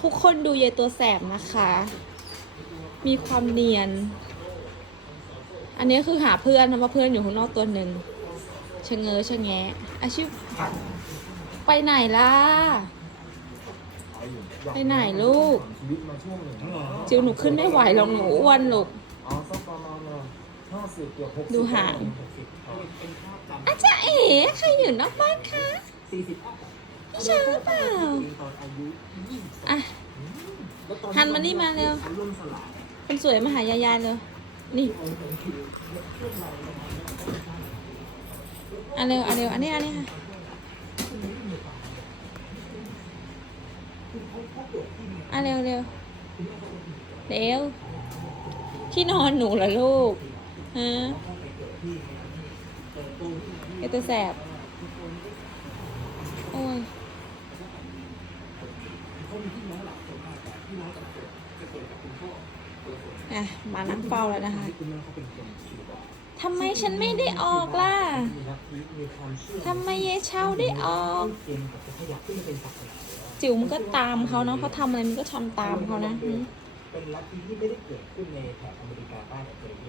ทุกคนดูเยายตัวแสบนะคะ มีความเนียน อันนี้คือหาเพื่อนนะว่าเพื่อนอยู่ข้างนอกตัวหนึ่งชะเง้อชะแงะอาชีพไปไหนล่ะ ไปไหนลูกชีวิตมาช่วหนึ่งจิวหนูขึ้นไม่ไหวหรอกหนูอ้วนลูกดูห่างอาจารย์เอ๋ใครอยู่นอกบ้านคะ พี่เชอร์เปล่าอะหันมานี่มาเร็วคนสวยมาหายายาเร็วนี่อะเร็วอะเร็วอันนี้อันนี้ค่ะอะเร็วเร็วเร็วที่นอนหนูเหรอลูกฮะเอตัวแสบ โอ้ย มานั่งเฝ้าแล้วนะคะทำไมฉันไม่ได้ออกล่ะทำไมเยเช่าได้ออกจิ๋วมันก็ตามเขาเนาะเขาทำอะไรมันก็ทำตามเขานะ เป็นลัทธิที่ไม่ได้เกิดขึ้นในแถบอเมริกาใต้แบบเอเชีย